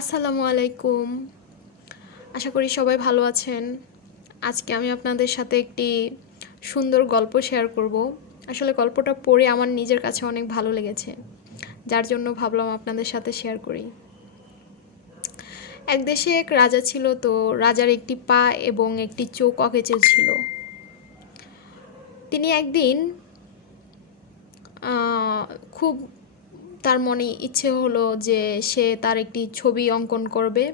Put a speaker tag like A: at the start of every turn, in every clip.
A: আসসালামু আলাইকুম। আশা করি সবাই ভালো আছেন। আজকে আমি আপনাদের সাথে একটি সুন্দর গল্প শেয়ার করব। আসলে গল্পটা পড়ে আমার নিজের কাছে অনেক ভালো লেগেছে। যার জন্য ভাবলাম আপনাদের সাথে শেয়ার করি। এক দেশে এক রাজা ছিল তো রাজার একটি পা এবং একটি চোখ অকেচে ছিল। তিনি একদিন খুব তার মনে ইচ্ছে হলো যে সে তার একটি ছবি অঙ্কন করবে।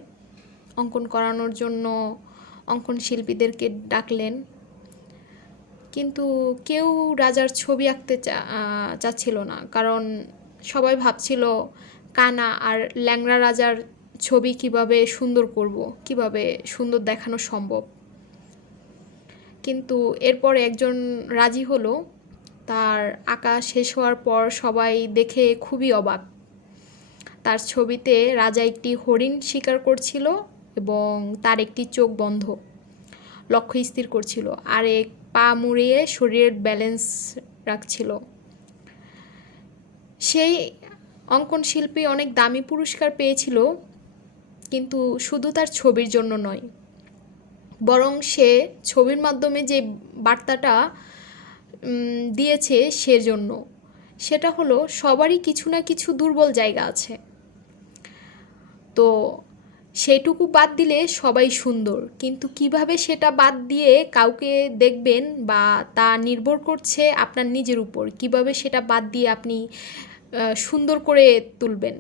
A: অঙ্কন করানোর জন্য অঙ্কন শিল্পীদেরকে ডাকলেন। কিন্তু কেউ রাজার ছবি আঁকতে চাচ্ছিল না। কারণ সবাই ভাবছিল, কানা আর ল্যাংড়া রাজার ছবি কীভাবে সুন্দর করব, কীভাবে সুন্দর দেখানো সম্ভব? কিন্তু এরপর একজন রাজি হলো তার আঁকা শেষ হওয়ার পর সবাই দেখে খুবই অবাক। তার ছবিতে রাজা একটি হরিণ শিকার করছিল এবং তার একটি চোখ বন্ধ, লক্ষ্য স্থির করছিল, আর এক পা মুড়িয়ে শরীরের ব্যালেন্স রাখছিল। সেই অঙ্কন শিল্পী অনেক দামি পুরস্কার পেয়েছিল, কিন্তু শুধু তার ছবির জন্য নয়, বরং সে ছবির মাধ্যমে যে বার্তাটা দিয়েছে সেজন্য সেটা হলো সবারই কিছু না কিছু দুর্বল জায়গা আছে। তো সেটুকু বাদ দিলে সবাই সুন্দর। কিন্তু কীভাবে সেটা বাদ দিয়ে কাউকে দেখবেন বা তা নির্ভর করছে আপনার নিজের উপর? কীভাবে সেটা বাদ দিয়ে আপনি সুন্দর করে তুলবেন?